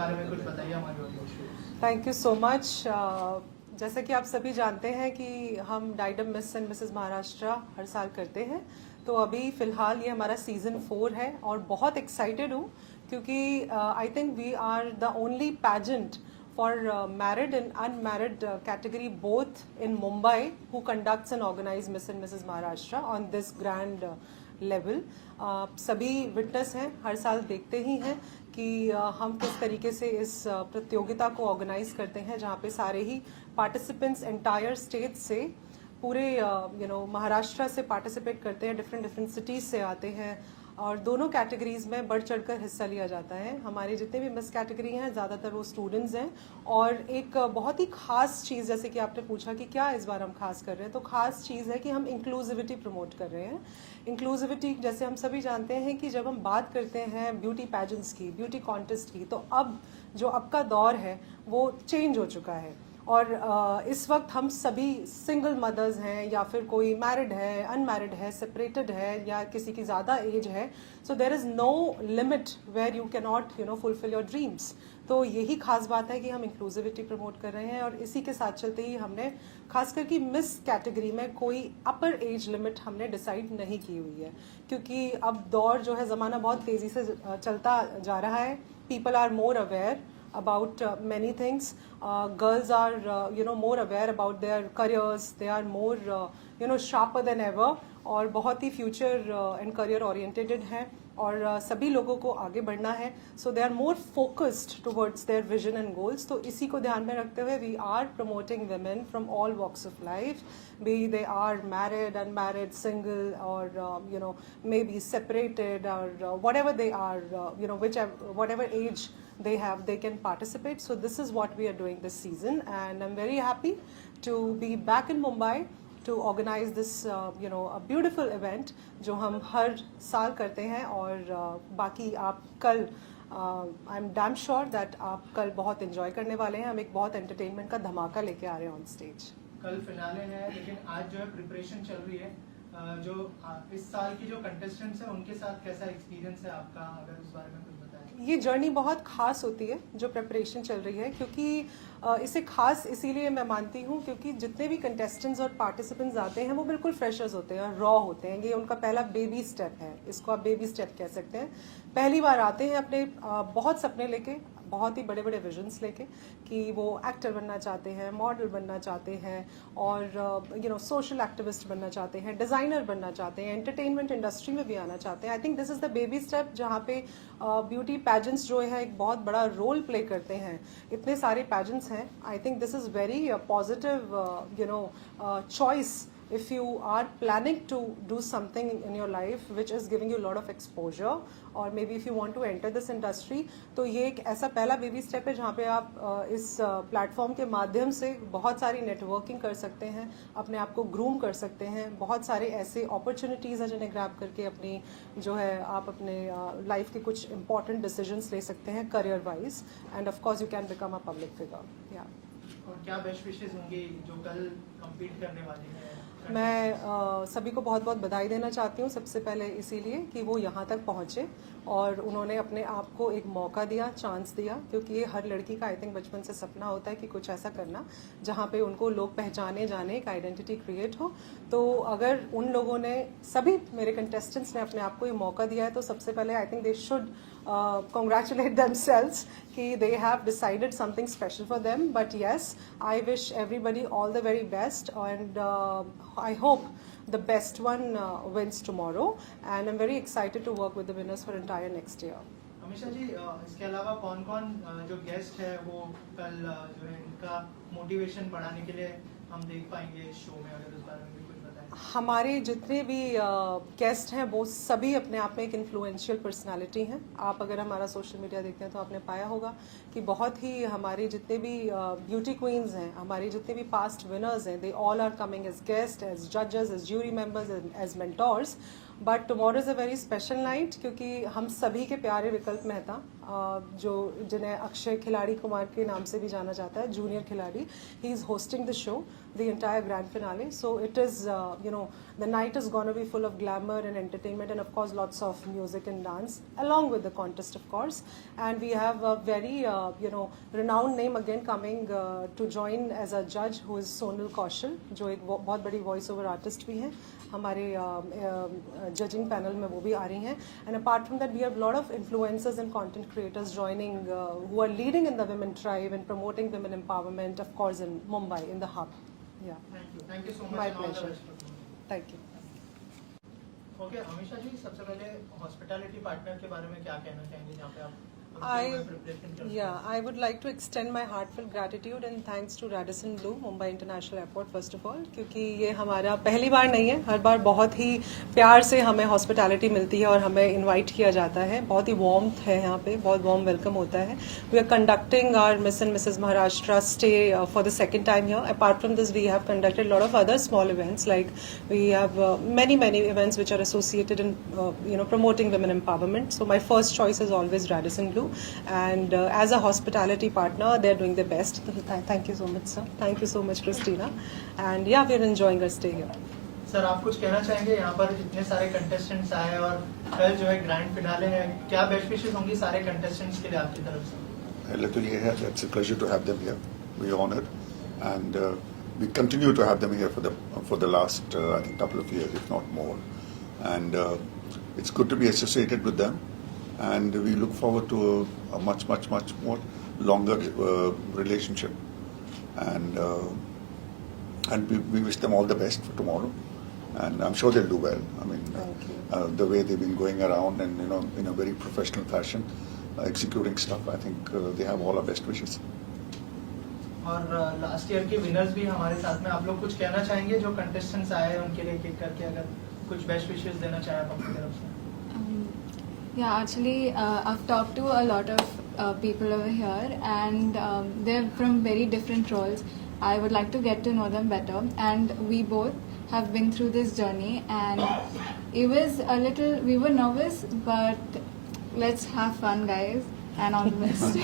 बारे में कुछ बताइए हमारे ऑडियंस को। Thank you so much. जैसा कि आप सभी जानते हैं कि हम डाइडम मिस एंड मिसेस महाराष्ट्र हर साल करते हैं, तो अभी फ़िलहाल ये हमारा सीज़न 4 है और बहुत एक्साइटेड हूँ क्योंकि I think we are the only pageant for married and unmarried category both in Mumbai who conducts and organize Miss and Mrs. Maharashtra on this grand level. सभी विटनेस हैं, हर साल देखते ही हैं कि हम किस तरीके से इस प्रतियोगिता को ऑर्गेनाइज करते हैं, जहाँ पे सारे ही पार्टिसिपेंट्स एंटायर स्टेट से पूरे महाराष्ट्र से पार्टिसिपेट करते हैं, डिफरेंट सिटीज़ से आते हैं और दोनों कैटेगरीज में बढ़ चढ़कर हिस्सा लिया जाता है। हमारे जितने भी मिस कैटेगरी हैं ज़्यादातर वो स्टूडेंट्स हैं और एक बहुत ही ख़ास चीज़, जैसे कि आपने पूछा कि क्या इस बार हम खास कर रहे हैं, तो ख़ास चीज़ है कि हम इंक्लूसिविटी प्रमोट कर रहे हैं। इंक्लूसिविटी जैसे हम सभी जानते हैं कि जब हम बात करते हैं ब्यूटी पैजेंट्स की, ब्यूटी कॉन्टेस्ट की, तो अब का दौर है वो चेंज हो चुका है और इस वक्त हम सभी सिंगल मदर्स हैं या फिर कोई मैरिड है, अनमैरिड है, सेपरेटेड है या किसी की ज़्यादा एज है, so there is no limit where you can not fulfil your dreams. तो यही खास बात है कि हम इंक्लूसिविटी प्रमोट कर रहे हैं और इसी के साथ चलते ही हमने खासकर कि मिस कैटेगरी में कोई अपर एज लिमिट हमने डिसाइड नहीं की हुई है, क्योंकि अब दौर जो है, ज़माना बहुत तेज़ी से चलता जा रहा है। People are more aware about many things. Girls are more aware about their careers. They are more sharper than ever और बहुत ही फ्यूचर एंड करियर ओरिएंटेड हैं और सभी लोगों को आगे बढ़ना है, so they are more focused towards their vision and goals. तो इसी को ध्यान में रखते हुए we are promoting women from all walks of life, be they are married, unmarried, single or maybe separated or whatever they are, whatever age they have, they can participate. So this is what we are doing this season and I'm very happy to be back in Mumbai to organize this a beautiful event जो हम हर साल करते हैं और बाकी आप कल I am damn sure that आप कल बहुत एंजॉय करने वाले हैं। हम एक बहुत एंटरटेनमेंट का धमाका लेके आ रहे हैं ऑन स्टेज। कल फिनाले है लेकिन आज जो है प्रिपरेशन चल रही है, जो इस साल की जो कंटेस्टेंट्स हैं उनके साथ कैसा एक्सपीरियंस है आपका, अगर उस बारे में कुछ बताएं। ये जर्नी बहुत ख़ास होती है जो प्रिपरेशन चल रही है, क्योंकि इसे ख़ास इसीलिए मैं मानती हूँ क्योंकि जितने भी कंटेस्टेंट्स और पार्टिसिपेंट्स आते हैं वो बिल्कुल फ्रेशर्स होते हैं, रॉ होते हैं। ये उनका पहला बेबी स्टेप है, इसको आप बेबी स्टेप कह सकते हैं। पहली बार आते हैं अपने बहुत सपने लेके, बहुत ही बड़े बड़े विजन्स लेके कि वो एक्टर बनना चाहते हैं, मॉडल बनना चाहते हैं और सोशल एक्टिविस्ट बनना चाहते हैं, डिज़ाइनर बनना चाहते हैं, एंटरटेनमेंट इंडस्ट्री में भी आना चाहते हैं। I think this is the baby step जहाँ पे ब्यूटी पैजेंट्स जो है एक बहुत बड़ा रोल प्ले करते हैं। इतने सारे पैजेंट्स हैं, I think this is very positive choice if you are planning to do something in your life which is giving you a lot of exposure or maybe if you want to enter this industry, तो ये एक ऐसा पहला baby step है जहाँ पे आप इस प्लेटफॉर्म के माध्यम से बहुत सारी नेटवर्किंग कर सकते हैं, अपने आप को ग्रूम कर सकते हैं, बहुत सारे ऐसे अपॉर्चुनिटीज़ हैं जिन्हें ग्रैब करके अपनी जो है आप अपने लाइफ के कुछ इंपॉर्टेंट डिसीजंस ले सकते हैं career wise end of course you can become a public figure. या और क्या बेस्ट विशेस होंगी जो कल कम्पीट करने वाली हैं? मैं सभी को बहुत बहुत बधाई देना चाहती हूँ, सबसे पहले इसीलिए कि वो यहाँ तक पहुँचे और उन्होंने अपने आप को एक मौका दिया, चांस दिया, क्योंकि ये हर लड़की का आई थिंक बचपन से सपना होता है कि कुछ ऐसा करना जहाँ पे उनको लोग पहचाने जाने, एक आइडेंटिटी क्रिएट हो। तो अगर उन लोगों ने, सभी मेरे कंटेस्टेंट्स ने अपने आप को ये मौका दिया है, तो सबसे पहले I think they should congratulate themselves कि they have decided something special for them. But yes, I wish everybody all the very best and I hope the best one wins tomorrow and I'm very excited to work with the winners for entire next year. Amisha ji, इसके अलावा कौन-कौन जो guest है वो कल जो है इनका मोटिवेशन बढ़ाने के लिए हम देख पाएंगे इस शो में, अगर उस बारे में भी कुछ बताएं। हमारे जितने भी गेस्ट हैं वो सभी अपने आप में एक इन्फ्लुएंशियल पर्सनालिटी हैं। आप अगर हमारा सोशल मीडिया देखते हैं तो आपने पाया होगा कि बहुत ही हमारे जितने भी ब्यूटी क्वींस हैं, हमारे जितने भी पास्ट विनर्स हैं, they all are coming as guest, as जजेस, as jury members, as mentors. But tomorrow is a very special night क्योंकि हम सभी के प्यारे विकल्प मेहता जो जिन्हें अक्षय खिलाड़ी कुमार के नाम से भी जाना जाता है, जूनियर खिलाड़ी, he is hosting the show, the entire grand finale. So it is, the night is going to be full of glamour and entertainment and of course lots of music and dance along with the contest of course. And we have a very, renowned name again coming to join as a judge who is Sonal Kaushal, जो एक बहुत बड़ी voice over artist भी हैं हमारे judging panel में वो भी आ रही हैं. And apart from that we have a lot of influencers and content creators joining who are leading in the women tribe and promoting women empowerment of course in Mumbai in the hub. Yeah. Thank you so much. My and all the pleasure. best. Thank you. Okay, Amisha जी, सबसे पहले hospitality partner के बारे में क्या कहना चाहेंगे जहाँ पे आप I would like to extend my heartfelt gratitude and thanks to Radisson Blu, Mumbai International Airport first of all, क्योंकि ये हमारा पहली बार नहीं है, हर बार बहुत ही प्यार से हमें हॉस्पिटैलिटी मिलती है और हमें इनवाइट किया जाता है, बहुत ही वार्म है यहाँ पे, बहुत वार्म वेलकम होता है. We are conducting our Miss and Mrs. Maharashtra stay for the second time here. Apart from this, we have conducted a lot of other small events, like we have many events which are associated in promoting women empowerment. So my first choice is always Radisson Blu. And as a hospitality partner, they're doing their best. Thank you so much, sir. Thank you so much, Christina. And yeah, we're enjoying our stay here. Sir, आप कुछ कहना चाहेंगे? यहाँ पर इतने सारे contestants आए और कल जो है ग्रैंड फिनाले है, क्या बेस्ट विशेस होंगी सारे कंटेस्टेंट्स के लिए आपकी तरफ से? Literally, it's a pleasure to have them here. We're honored, and we continue to have them here for the last I think couple of years, if not more. And it's good to be associated with them. And we look forward to a much more longer relationship, and we wish them all the best for tomorrow, and I'm sure they'll do well. I mean, the way they've been going around and in a very professional fashion, executing stuff, I think they have all our best wishes. और last year के winners भी हमारे साथ में, आप लोग कुछ कहना चाहेंगे जो कंटेस्टेंट्स आए हैं उनके लिए एक करके, अगर कुछ बेस्ट विशेस देना चाहें आप अपनी तरफ से? Yeah, actually, I've talked to a lot of people over here, and they're from very different roles. I would like to get to know them better, and we both have been through this journey, and it was a little, we were nervous, but let's have fun, guys, and all the best.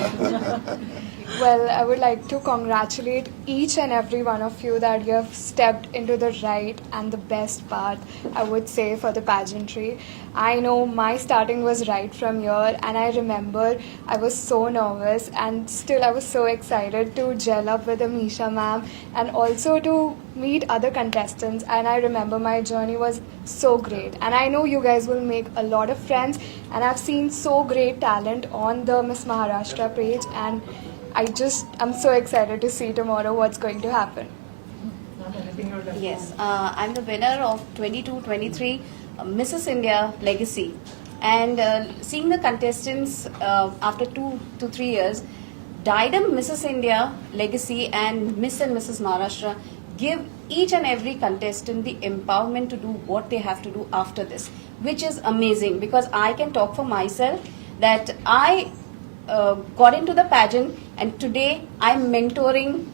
Well, I would like to congratulate each and every one of you that you have stepped into the right and the best path, I would say, for the pageantry. I know my starting was right from here, and I remember I was so nervous, and still I was so excited to gel up with Amisha ma'am and also to meet other contestants. And I remember my journey was so great, and I know you guys will make a lot of friends, and I've seen so great talent on the Miss Maharashtra page, and I'm so excited to see tomorrow what's going to happen. Yes, I'm the winner of 22-23 Mrs. India Legacy, and seeing the contestants after 2 to 3 years, Diadem Mrs. India Legacy and Miss and Mrs. Maharashtra give each and every contestant the empowerment to do what they have to do after this, which is amazing, because I can talk for myself that I got into the pageant, and today I'm mentoring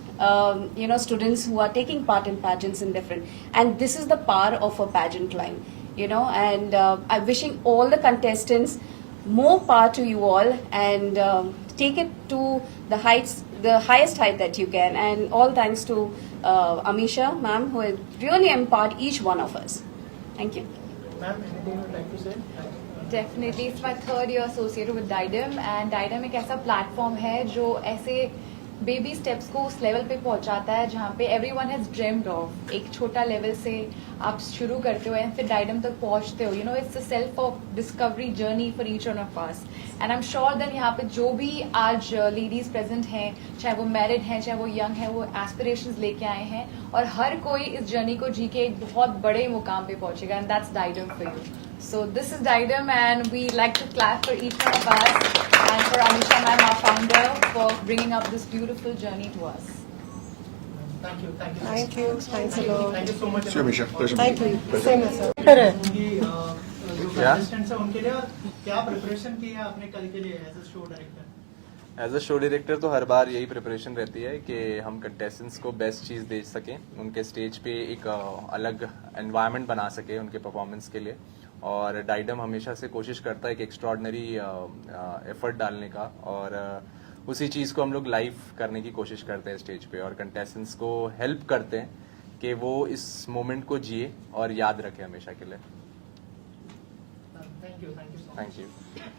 students who are taking part in pageants in different, and this is the power of a pageant line, and I'm wishing all the contestants more power to you all, and take it to the highest height that you can, and all thanks to Amisha ma'am, who has really empowered each one of us. Thank you. Ma'am, anything you would like to say? Definitely it's my third year associated with Diadem, and Diadem एक ऐसा platform है जो ऐसे baby steps को उस level पे पहुंचाता है जहाँ पे एवरीवन हैज ड्रीम्ड ऑफ. एक छोटा लेवल से आप शुरू करते हो एंड फिर डाइडम तक पहुंचते हो. It's a self of discovery journey for each one of us, and I am sure that यहाँ पे जो भी आज लेडीज प्रेजेंट हैं, चाहे वो मैरिड हैं, चाहे वो यंग हैं, वो एस्पिरेशंस लेके आए हैं, और हर कोई इस जर्नी को जी के एक बहुत बड़े मुकाम पे पहुंचेगा, and that's Diadem for you. So this is Diadem, and we like to clap for each one of us and for Amisha ma'am, our founder, for bringing up this beautiful journey to us. Thank you. Thank you. Thanks a lot. Thank you so much. Sure, Misha. Pleasure. Thank you. Pleasure. Same as sir. उनकी जो contestants हैं उनके लिए क्या preparation की है आपने कल के लिए as a show director? As a show director तो हर बार यही प्रिपरेशन रहती है कि हम कंटेस्टेंट्स को बेस्ट चीज़ दे सकें, उनके स्टेज पे एक अलग एनवायरनमेंट बना सके उनके परफॉर्मेंस के लिए, और डाइडम हमेशा से कोशिश करता है एक एक्स्ट्रॉर्डनरी एफर्ट डालने का, और उसी चीज़ को हम लोग लाइव करने की कोशिश करते हैं स्टेज पे, और कंटेस्टेंट्स को हेल्प करते हैं कि वो इस मोमेंट को जिए और याद रखें हमेशा के लिए। Thank you so much. Thank you.